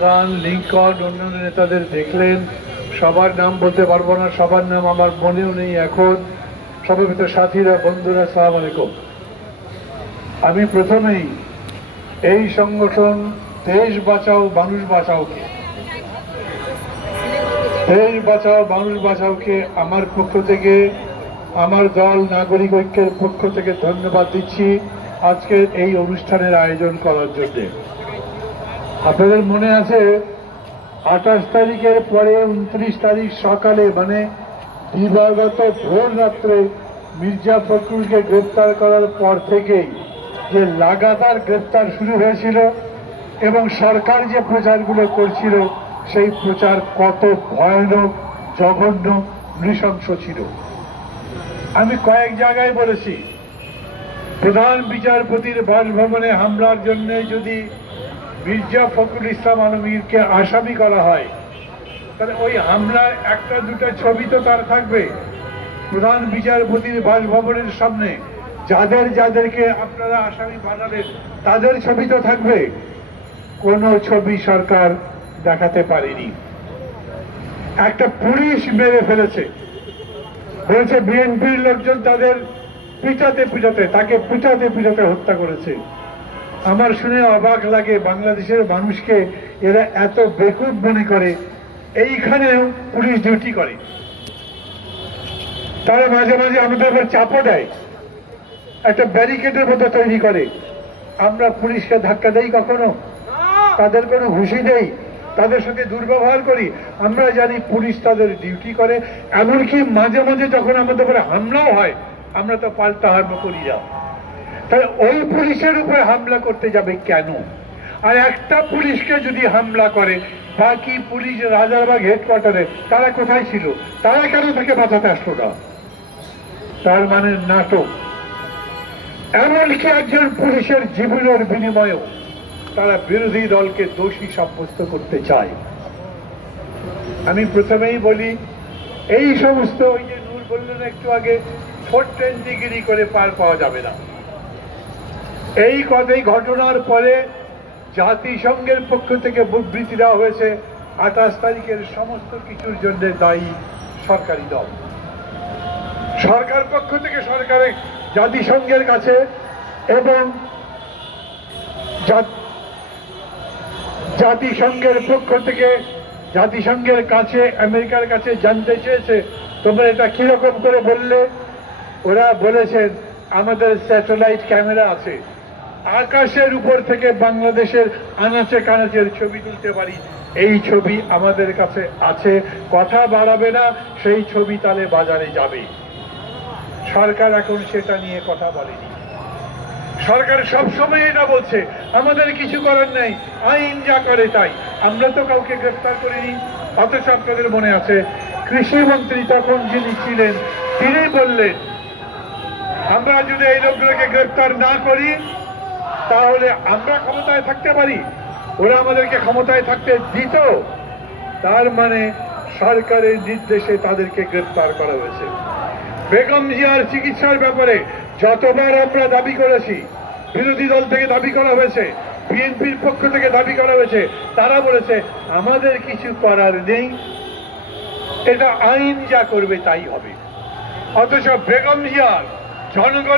প্রধান লিঙ্কন অন্যান্য নেতাদের দেখলেন। সবার নাম বলতে পারব না, সবার নাম আমার মনেও নেই এখন। সমবেত সাথীরা, বন্ধুরা, সালাম আলাইকুম। আমি প্রথমেই এই সংগঠন দেশ বাঁচাও, মানুষ বাঁচাওকে, দেশ বাঁচাও, মানুষ বাঁচাওকে আমার পক্ষ থেকে, আমার দল, নাগরিক ঐক্যের পক্ষ থেকে ধন্যবাদ দিচ্ছি আজকের এই অনুষ্ঠানের আয়োজন করার জন্যে। আপনাদের মনে আছে আঠাশ তারিখের পরে উনত্রিশ তারিখ সকালে মানে দিবাগত ভোর রাত্রে মির্জা ফখরুলকে গ্রেপ্তার করার পর থেকেই যে লাগাতার গ্রেপ্তার শুরু হয়েছিল এবং সরকার যে প্রচারগুলো করছিল, সেই প্রচার কত ভয়ানক, জঘন্য, নৃশংস ছিল। আমি কয়েক জায়গায় বলেছি, প্রধান বিচারপতির বাসভবনে হামলার জন্য যদি মির্জা ফখরুল ইসলাম আলমীরকে আসামি করা হয়। তাহলে ওই হামলার একটা দুটা ছবি তো তার থাকবে। প্রধান বিচারপতির বাসভবনের সামনে। যাদের যাদেরকে আপনারা আসামি বানালেন, তাদের ছবি তো থাকবে। কোনো ছবি সরকার দেখাতে পারেনি। একটা পুলিশ মেরে ফেলেছে। বলেছে, বিএনপির লোকজন তাদের পিটাতে পিটাতে, তাকে পিটাতে পিটাতে হত্যা করেছে। আমার শুনে অবাক লাগে বাংলাদেশের মানুষকে এরা এত বেকুব মনে করে। এইখানেও পুলিশ ডিউটি করে। তারা মাঝে মাঝে আমাদের উপর চাপও দেয়। একটা ব্যারিকেডের মতো তৈরি করে। আমরা পুলিশকে ধাক্কা দেই কখনো? তাদের কোনো ঘুষি দেই। তাদের সাথে দুর্ব্যবহার করি। আমরা জানি পুলিশ তাদের ডিউটি করে। এমনকি মাঝে মাঝে যখন আমাদের উপরে হামলাও হয়, আমরা তো পাল্টা হামলা করি না। তাহলে ওই পুলিশের উপরে হামলা করতে যাবে কেন? আর একটা পুলিশকে যদি হামলা করে, বাকি পুলিশ রাজারবাগ হেডকোয়ার্টারে তারা কোথায় ছিল? তারা কেন তাকে বাঁচাতে আসলো না? তার মানে নাটক। এমনকি একজন পুলিশের জীবনের বিনিময়েও তারা বিরোধী দলকে দোষী সাব্যস্ত করতে চায়। আমি প্রথমেই বলি, এই সমস্ত ওই যে নূর বললেন একটু আগে ফোর টেন ডিগ্রি করে পার পাওয়া যাবে না। এই কথাই ঘটনার পরে জাতিসংঘের পক্ষ থেকে বিবৃতি দেওয়া হয়েছে, আঠাশ তারিখের সমস্ত কিছুর জন্য দায়ী সরকারি দল। সরকার পক্ষ থেকে সরকারের জাতিসংঘের কাছে এবং জাতিসংঘের পক্ষ থেকে জাতিসংঘের কাছে, আমেরিকার কাছে জানতে চেয়েছে, তোমরা এটা কীরকম করে বললে? ওরা বলেছেন, আমাদের স্যাটেলাইট ক্যামেরা আছে। আকাশের উপর থেকে বাংলাদেশের আনাচে কানাচের ছবি তুলতে পারি। এই ছবি আমাদের কাছে আছে। কথা বাড়াবে না, সেই ছবি তাহলে বাজারে যাবে। সরকার এখন সেটা নিয়ে কথা বলেনি। সরকার সবসময় এটা বলছে, আমাদের কিছু করার নেই, আইন যা করে তাই। আমরা তো কাউকে গ্রেফতার করিনি, অথচ আপনাদের মনে আছে কৃষিমন্ত্রী তখন যিনি ছিলেন, তিনি বললেন, আমরা যদি এই লোকগুলোকে গ্রেফতার না করি তাহলে আমরা ক্ষমতায় থাকতে পারি। ওরা আমাদেরকে ক্ষমতায় থাকতে দিত। তার মানে সরকারের নির্দেশে তাদেরকে গ্রেফতার করা হয়েছে। বেগম জিয়ার চিকিৎসার ব্যাপারে যতবার আমরা দাবি করেছি, বিরোধী দল থেকে দাবি করা হয়েছে, বিএনপির পক্ষ থেকে দাবি করা হয়েছে, তারা বলেছে, আমাদের কিছু করার নেই। এটা আইন যা করবে তাই হবে। অথচ বেগম জিয়ার জনগণ